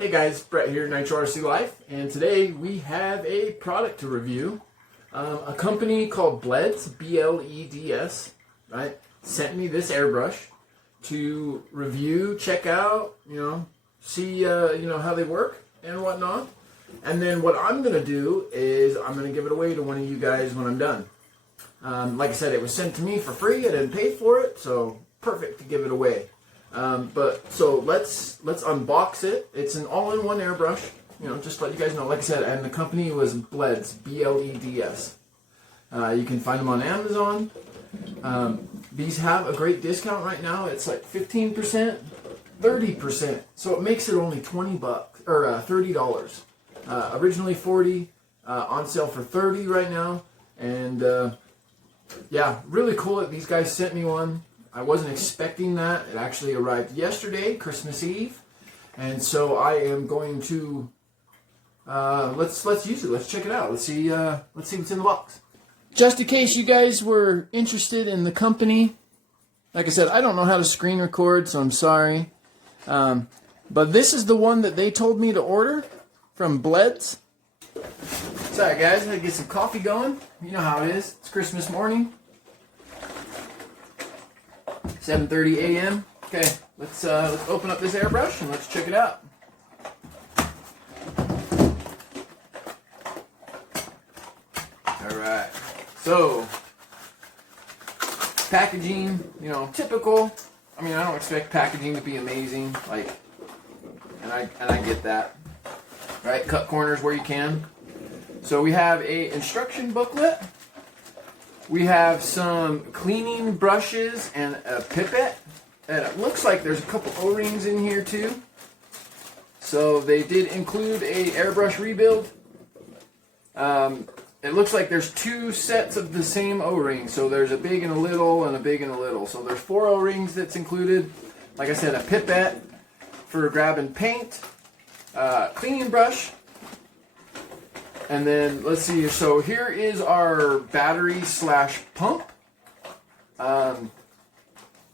Hey guys, Brett here, Nitro RC Life, and today we have a product to review. A company called Bleds, B-L-E-D-S, right, sent me this airbrush to review, check out, see, how they work and whatnot. And then what I'm going to do is I'm going to give it away to one of you guys when I'm done. Like I said, it was sent to me for free. I didn't pay for it, so perfect to give it away. So let's unbox it. It's an all-in-one airbrush, just to let you guys know. Like I said, and the company was Bleds, B-L-E-D-S. You can find them on Amazon. These have a great discount right now. It's like 15%, 30%. So it makes it only $20 or $30. Originally $40, on sale for $30 right now. And yeah, really cool that these guys sent me one. I wasn't expecting that. It actually arrived yesterday, Christmas Eve, and so I am going to let's use it. Let's check it out. Let's see what's in the box. Just in case you guys were interested in the company, like I said, I don't know how to screen record, so I'm sorry. But this is the one that they told me to order from Bleds. Sorry guys, I gotta get some coffee going. You know how it is. It's Christmas morning. 7:30 a.m. Okay, let's open up this airbrush and let's check it out. All right, so packaging, typical. I mean, I don't expect packaging to be amazing, and I get that. Right, cut corners where you can. So we have a instruction booklet. We have some cleaning brushes and a pipette. And it looks like there's a couple O-rings in here too. So they did include a airbrush rebuild. It looks like there's two sets of the same O-ring. So there's a big and a little and a big and a little. So there's 4 O-rings that's included. Like I said, a pipette for grabbing paint, cleaning brush. And then, let's see, so here is our battery / pump. Yeah,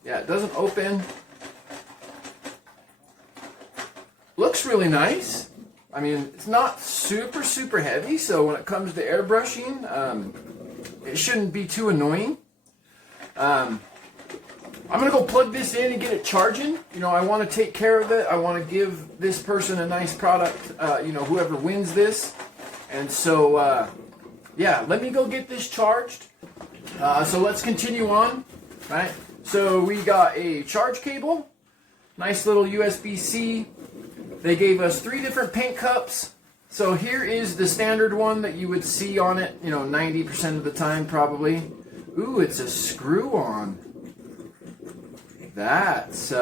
it doesn't open. Looks really nice. I mean, it's not super heavy, so when it comes to airbrushing, it shouldn't be too annoying. I'm going to go plug this in and get it charging. I want to take care of it. I want to give this person a nice product, whoever wins this. And so, yeah, let me go get this charged. So let's continue on, right? So we got a charge cable, nice little USB-C. They gave us 3 different paint cups. So here is the standard one that you would see on it, 90% of the time probably. Ooh, it's a screw-on. That's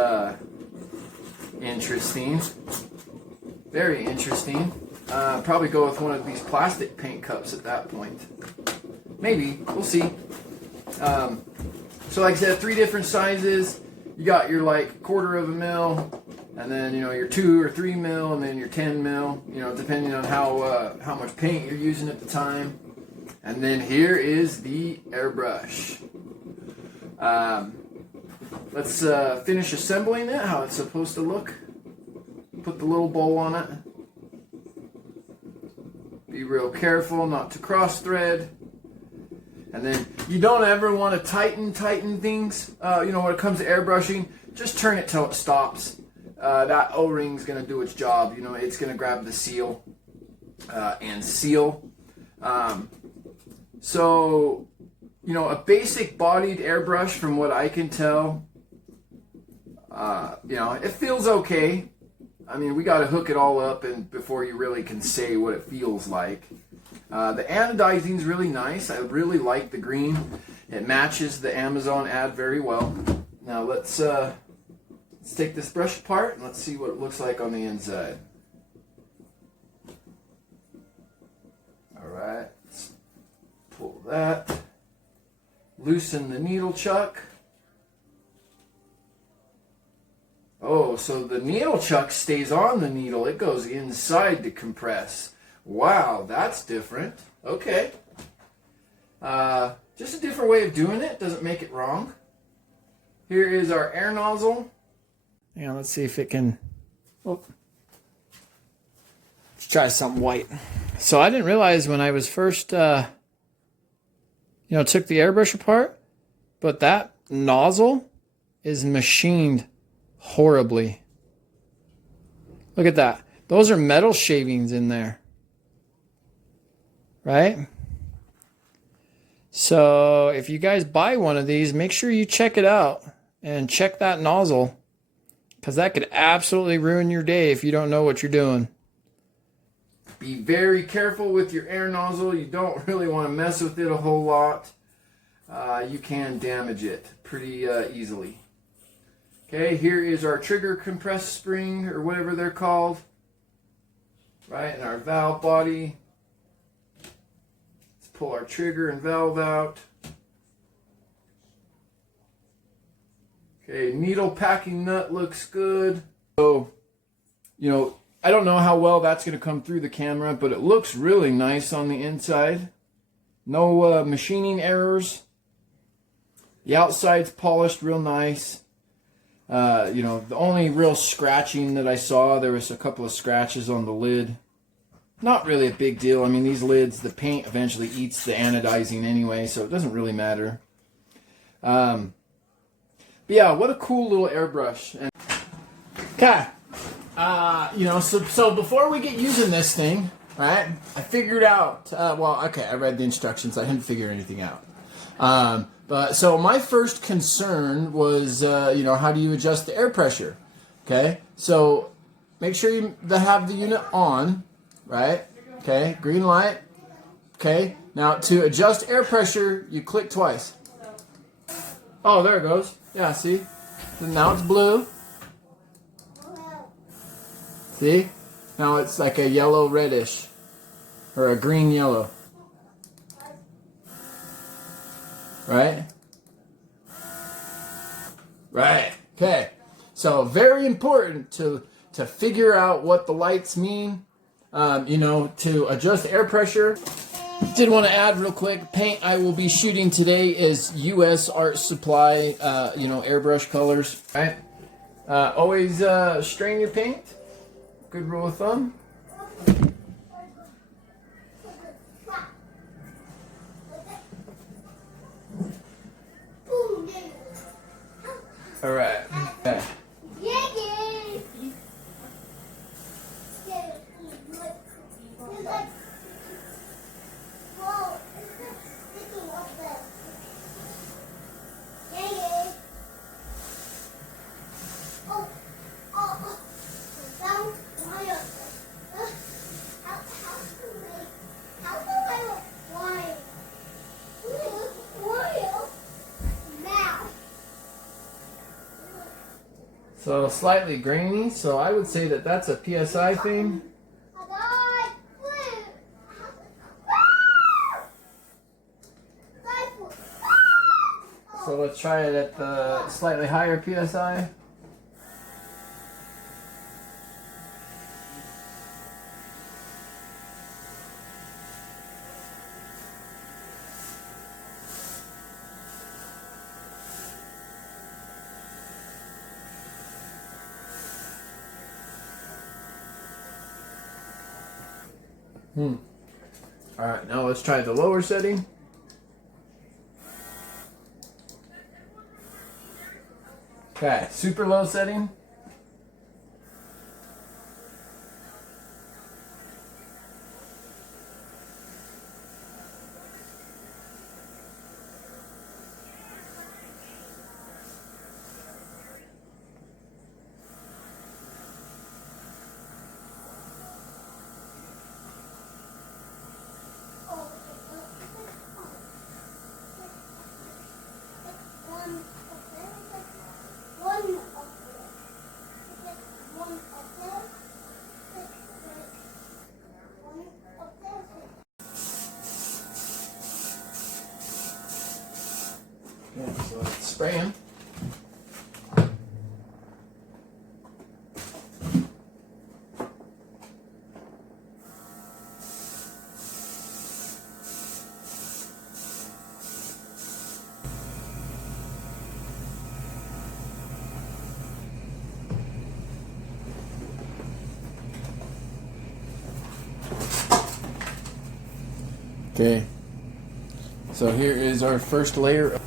interesting. Very interesting. Probably go with one of these plastic paint cups at that point. Maybe. We'll see. So like I said, 3 different sizes. You got your 1/4 mil, and then your 2 or 3 mil, and then your 10 mil. Depending on how much paint you're using at the time. And then here is the airbrush. Let's finish assembling it. How it's supposed to look. Put the little bowl on it. Be real careful not to cross thread. And then you don't ever want to tighten things. When it comes to airbrushing, just turn it till it stops. That O-ring's going to do its job. It's going to grab the seal and seal. So, a basic bodied airbrush, from what I can tell, it feels okay. I mean, we got to hook it all up and before you really can say what it feels like. The anodizing is really nice. I really like the green. It matches the Amazon ad very well. Now let's take this brush apart and let's see what it looks like on the inside. All right, let's pull that. Loosen the needle chuck. Oh, so the needle chuck stays on the needle. It goes inside to compress. Wow, that's different. Okay. Just a different way of doing it. Doesn't make it wrong. Here is our air nozzle. Hang on, let's see if it can... Oh. try something white. So I didn't realize when I was first, took the airbrush apart, but that nozzle is machined horribly. Look at that. Those are metal shavings in there. Right? So if you guys buy one of these, make sure you check it out and check that nozzle, because that could absolutely ruin your day if you don't know what you're doing. Be very careful with your air nozzle. You don't really want to mess with it a whole lot. You can damage it pretty easily. Okay, here is our trigger compressed spring, or whatever they're called. Right, and our valve body. Let's pull our trigger and valve out. Okay, needle packing nut looks good. So, I don't know how well that's going to come through the camera, but it looks really nice on the inside. No machining errors. The outside's polished real nice. The only real scratching that I saw, there was a couple of scratches on the lid. Not really a big deal. I mean, these lids, the paint eventually eats the anodizing anyway, so it doesn't really matter. But yeah, what a cool little airbrush. And okay. So before we get using this thing, right, I figured out, I read the instructions. I didn't figure anything out. But so my first concern was, how do you adjust the air pressure? Okay, so make sure you have the unit on, right? Okay, green light. Okay, now to adjust air pressure, you click twice. Oh, there it goes. Yeah, see? And now it's blue. See? Now it's like a yellow reddish, or a green yellow. Right? Right. Okay. So very important to figure out what the lights mean. To adjust air pressure. Did want to add real quick, paint I will be shooting today is U.S. Art Supply, airbrush colors. Right? Always strain your paint. Good rule of thumb. All right. Okay. So slightly grainy, so I would say that that's a PSI thing. So let's try it at the slightly higher PSI. Alright, now let's try the lower setting. Okay, super low setting. Okay, so let's spray them. Okay, so here is our first layer.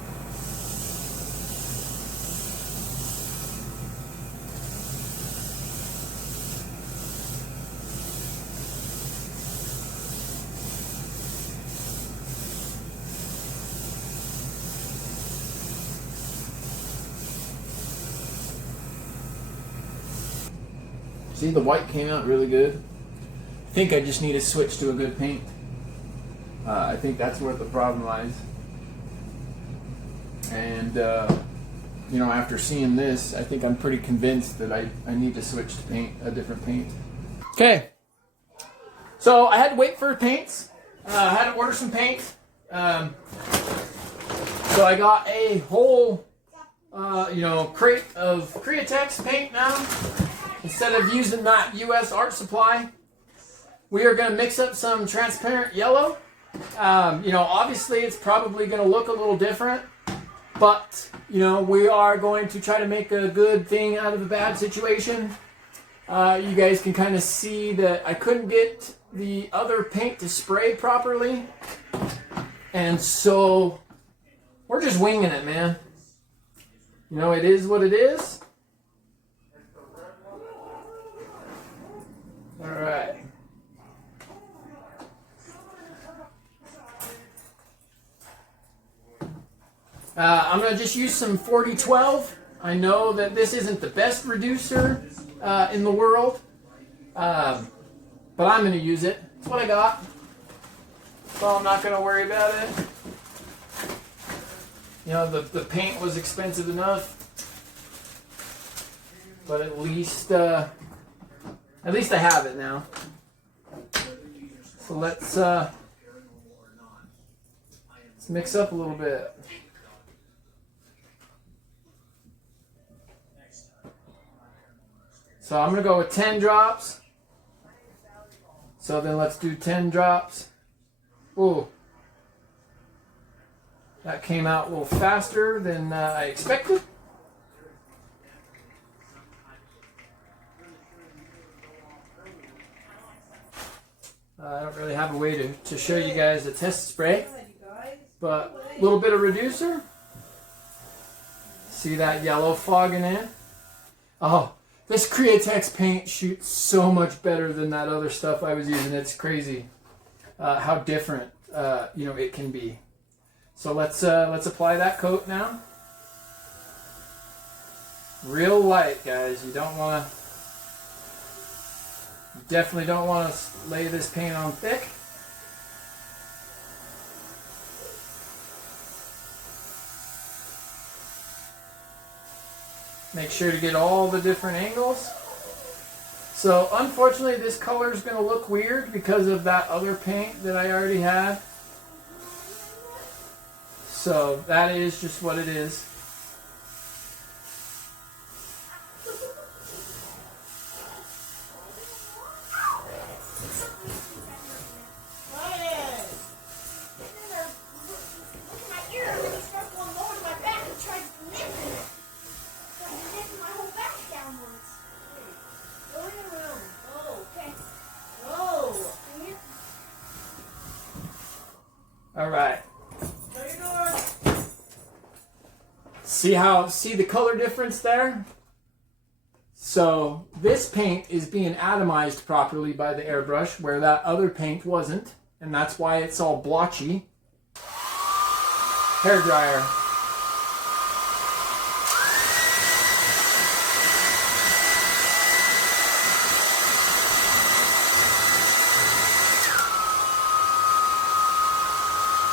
See, the white came out really good. I think I just need to switch to a good paint. I think that's where the problem lies. And, you know, after seeing this, I think I'm pretty convinced that I need to switch to paint, a different paint. Okay. So I had to wait for paints. I had to order some paint. So I got a whole, you know, crate of Createx paint now. Instead of using that US art supply, we are going to mix up some transparent yellow. You know, obviously it's probably going to look a little different, but, you know, we are going to try to make a good thing out of a bad situation. You guys can kind of see that I couldn't get the other paint to spray properly, and so we're just winging it, man. You know, it is what it is. All right. I'm going to just use some 4012. I know that this isn't the best reducer in the world, but I'm going to use it. It's what I got, so I'm not going to worry about it. You know, the paint was expensive enough, but at least I have it now. So let's mix up a little bit. So I'm going to go with 10 drops. So then let's do 10 drops. Ooh. That came out a little faster than I expected. I don't really have a way to show you guys a test spray, but a little bit of reducer. See that yellow fogging in? Oh, this Createx paint shoots so much better than that other stuff I was using. It's crazy how different you know, it can be. So let's apply that coat now. Real light, guys. You definitely don't want to lay this paint on thick. Make sure to get all the different angles. So unfortunately this color is going to look weird because of that other paint that I already had. So that is just what it is. All right. See the color difference there? So this paint is being atomized properly by the airbrush where that other paint wasn't, and that's why it's all blotchy. Hair dryer.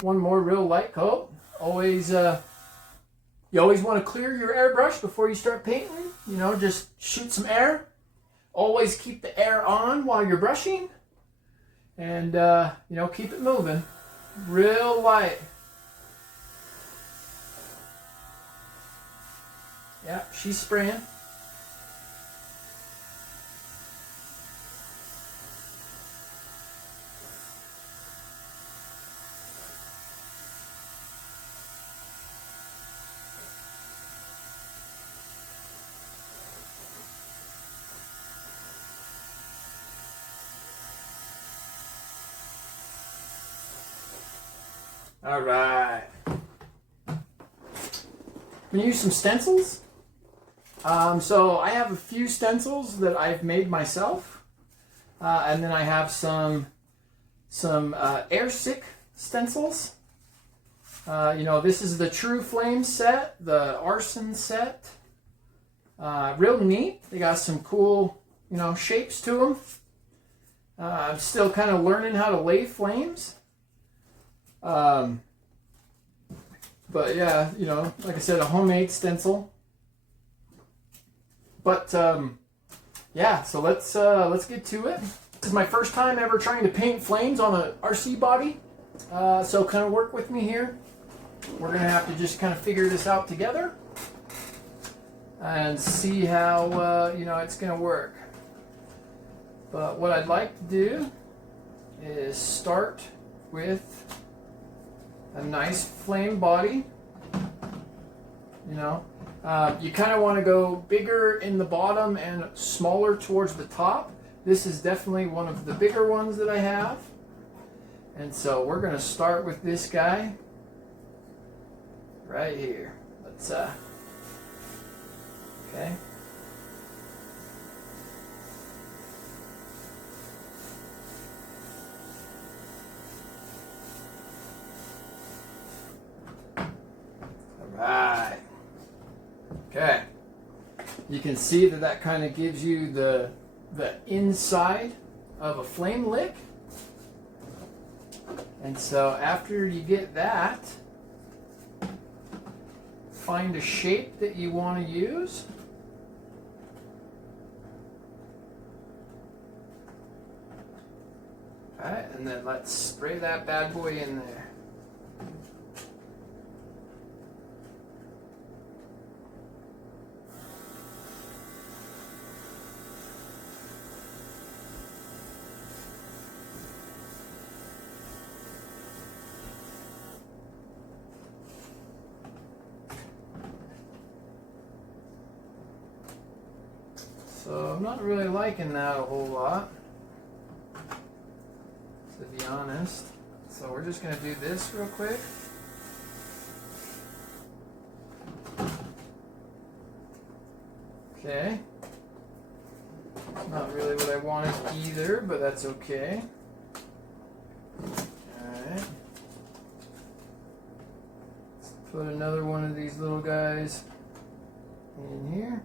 One more real light coat. You always want to clear your airbrush before you start painting. You know, just shoot some air. Always keep the air on while you're brushing. And, you know, keep it moving. Real light. Yeah, she's spraying. All right. I'm gonna use some stencils. So I have a few stencils that I've made myself, and then I have some airsick stencils. This is the True Flame set, the Arson set. Real neat. They got some cool, shapes to them. I'm still kind of learning how to lay flames. But yeah, like I said, a homemade stencil. But yeah, so let's get to it. This is my first time ever trying to paint flames on an RC body. So kind of work with me here. We're gonna have to just kind of figure this out together and see how it's gonna work. But what I'd like to do is start with a nice flame body. You kind of want to go bigger in the bottom and smaller towards the top. This is definitely one of the bigger ones that I have. And so we're going to start with this guy right here. Let's, okay. Alright. Okay. You can see that kind of gives you the inside of a flame lick. And so after you get that, find a shape that you want to use. Alright, and then let's spray that bad boy in there. So I'm not really liking that a whole lot, to be honest. So we're just going to do this real quick. Okay. Not really what I wanted either, but that's okay. Alright. Let's put another one of these little guys in here.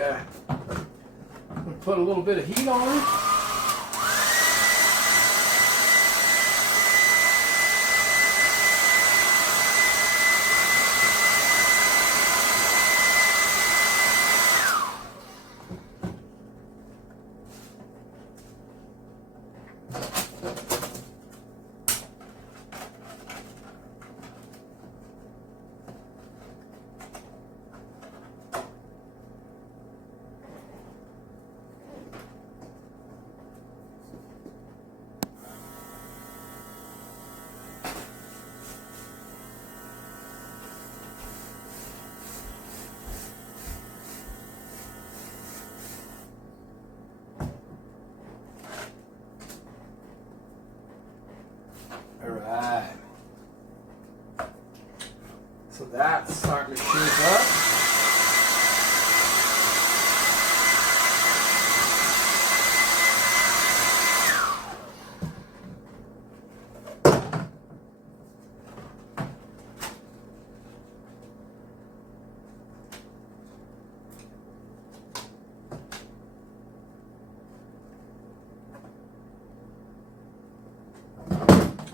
Okay. I'm going to put a little bit of heat on it. All right. So that's starting to shape up.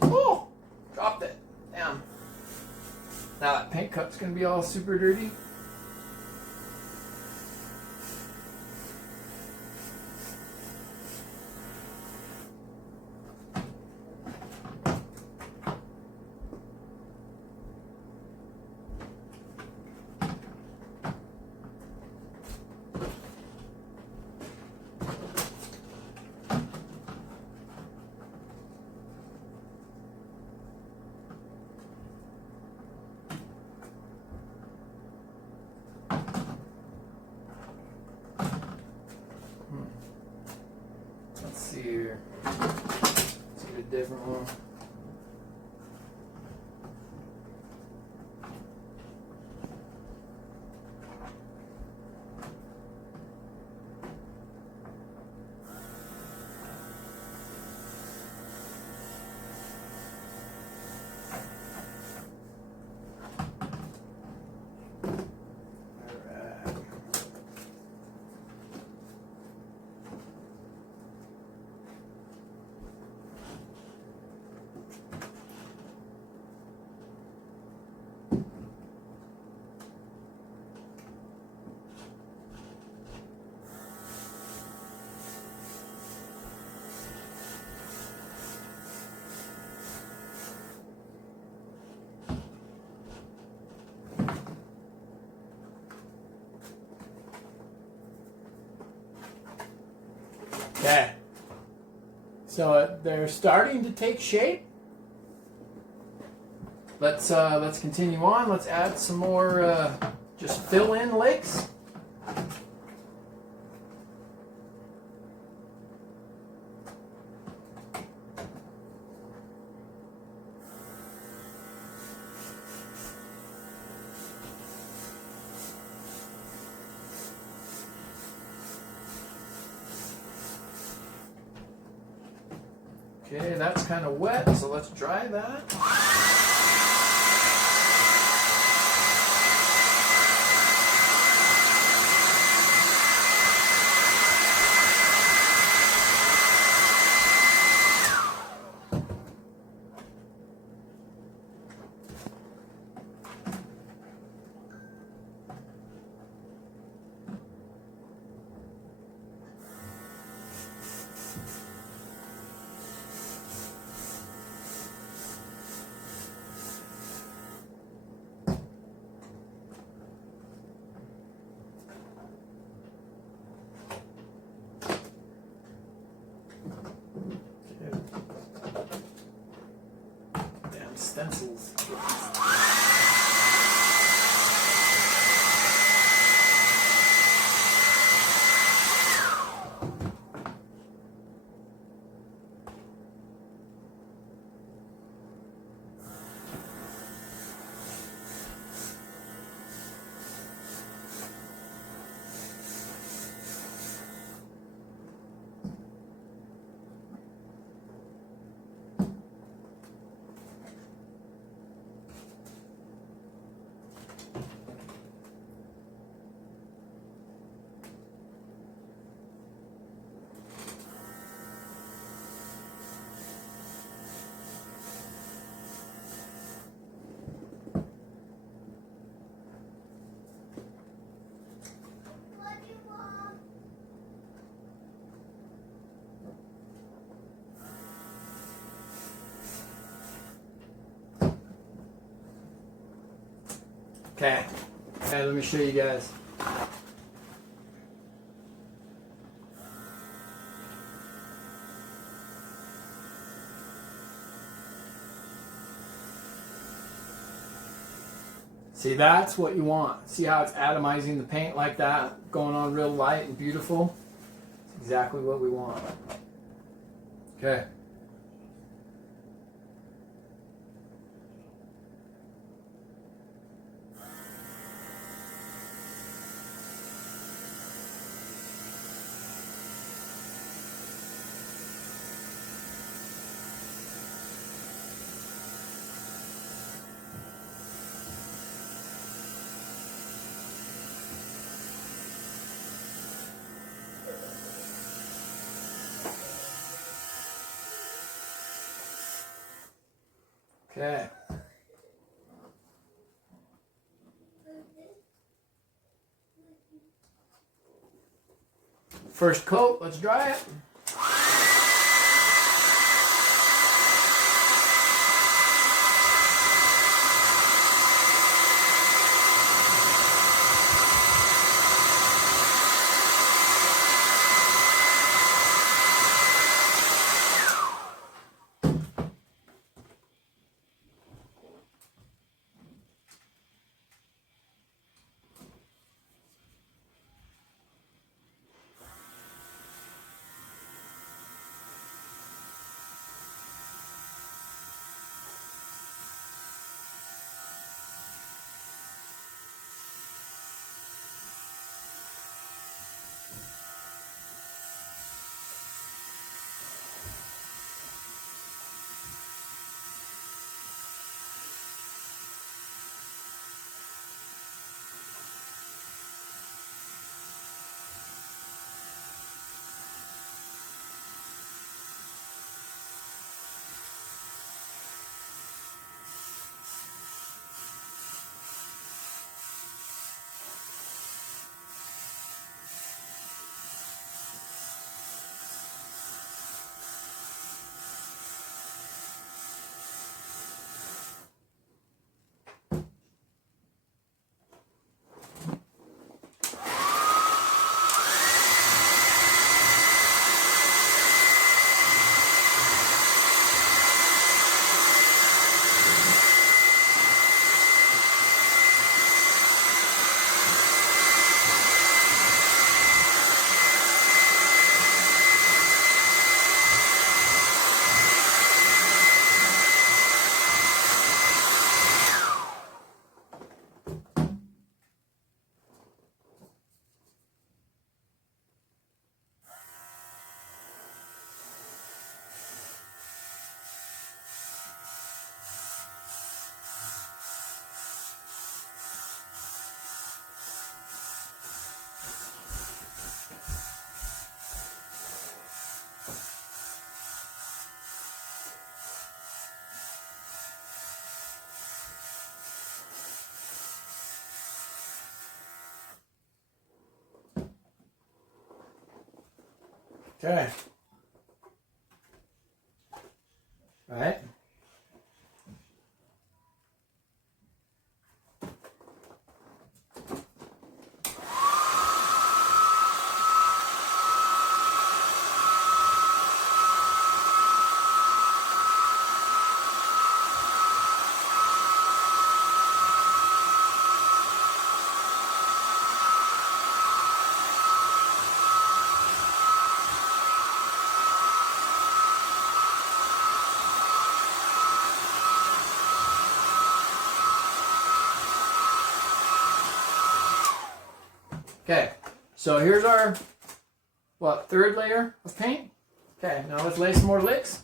Oh, dropped it. Damn. Now that paint cup's gonna be all super dirty. Let's see here. Let's get a different one. Okay. So they're starting to take shape. Let's continue on. Let's add some more just fill in lakes. Okay, that's kind of wet, so let's dry that. Damn stencils. Okay. Okay, let me show you guys. See, that's what you want. See how it's atomizing the paint like that, going on real light and beautiful? It's exactly what we want. Okay. Okay. First coat, let's dry it. Okay. All right. Okay, so here's our, third layer of paint? Okay, now let's lay some more licks.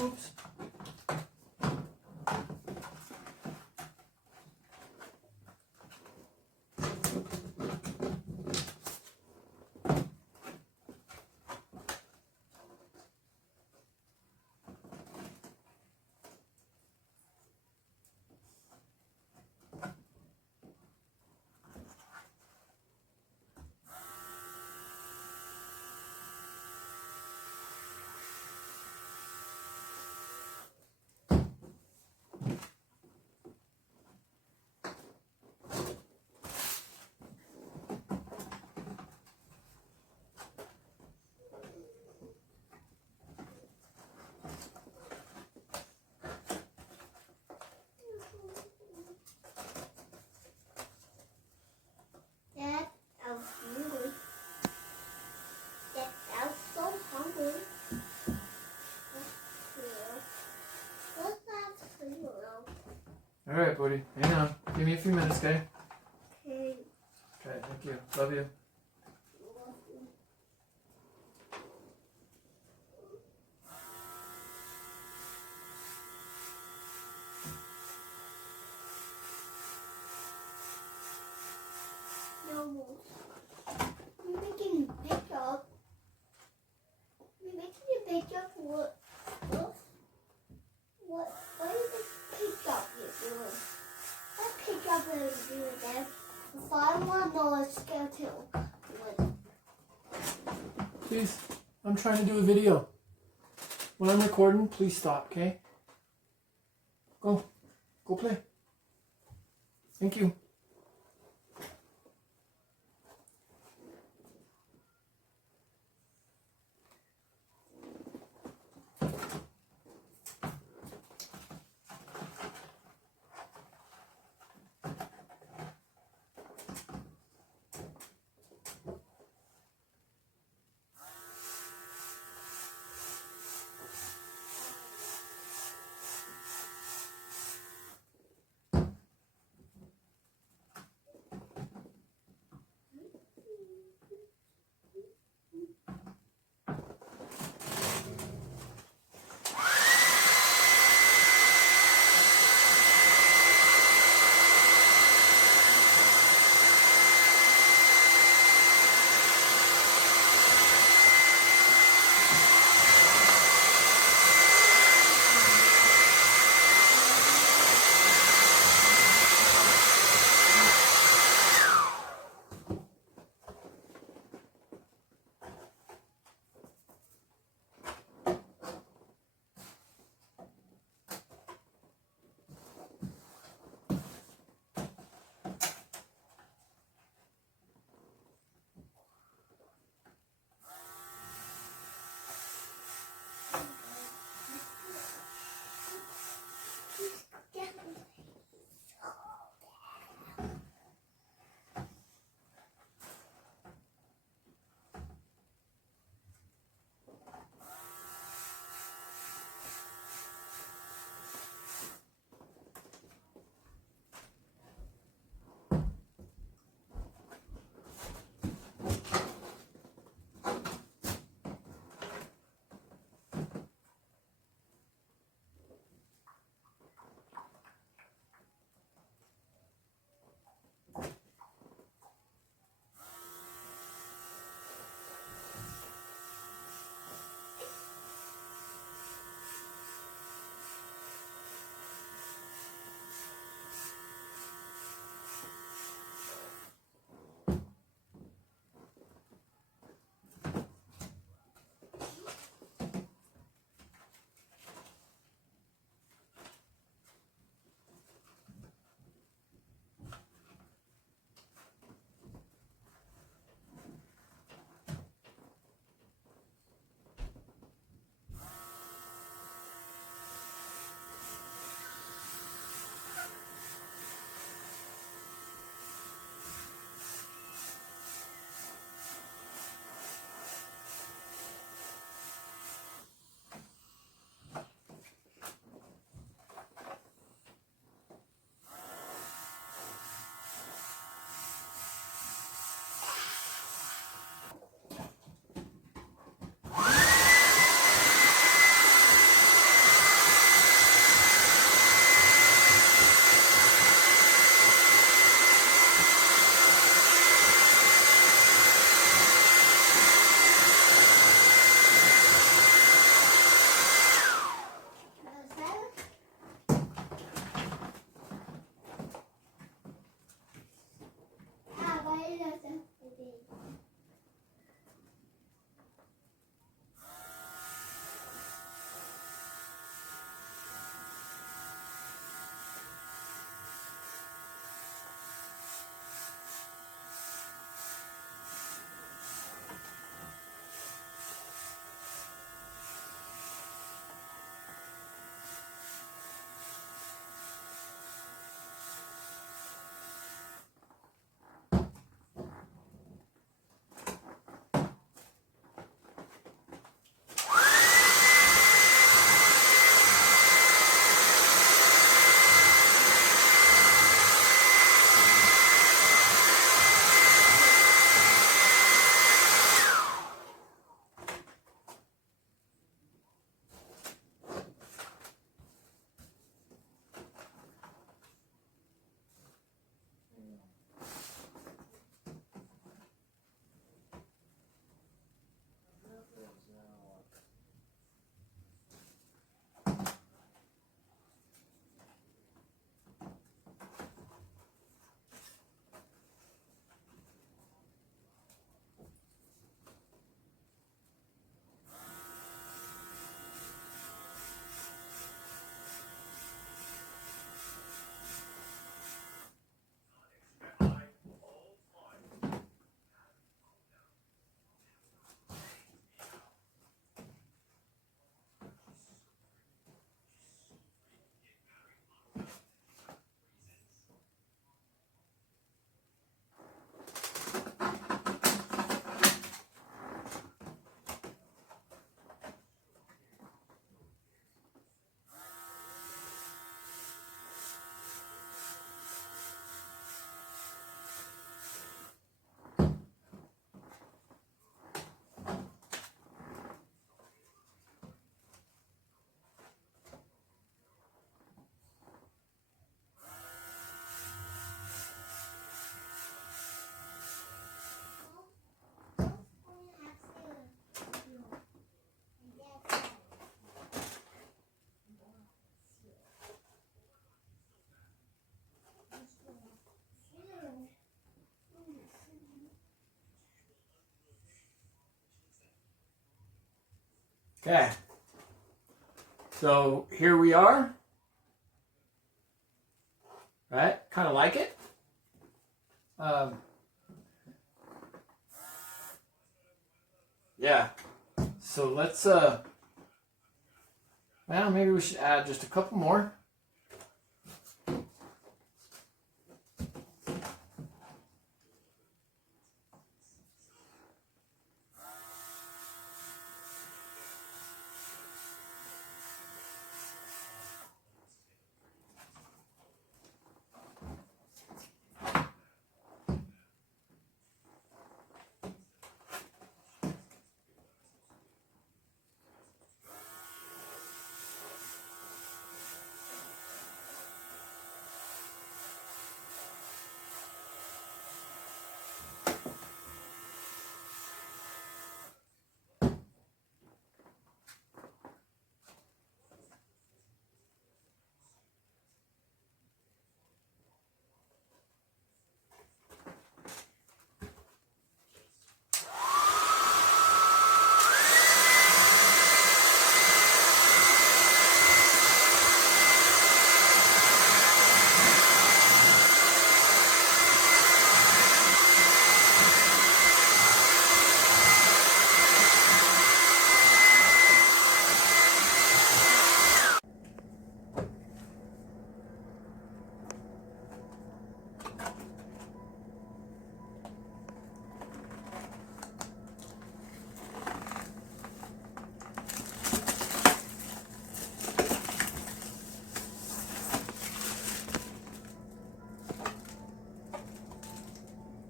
Oops. Dad, I was hungry. Dad, I was so hungry. What's that cereal? All right, buddy. Hang on. Give me a few minutes, okay? Okay. Okay, thank you. Love you. No. You're making a picture. You're making a picture for what? What is the picture you're doing? What picture are you doing, Dad? If I want to know a scale too. What? Please, I'm trying to do a video. When I'm recording, please stop, okay? Go. Go play. Thank you. Okay. So here we are. Right? Kind of like it. Yeah. So let's well, maybe we should add just a couple more.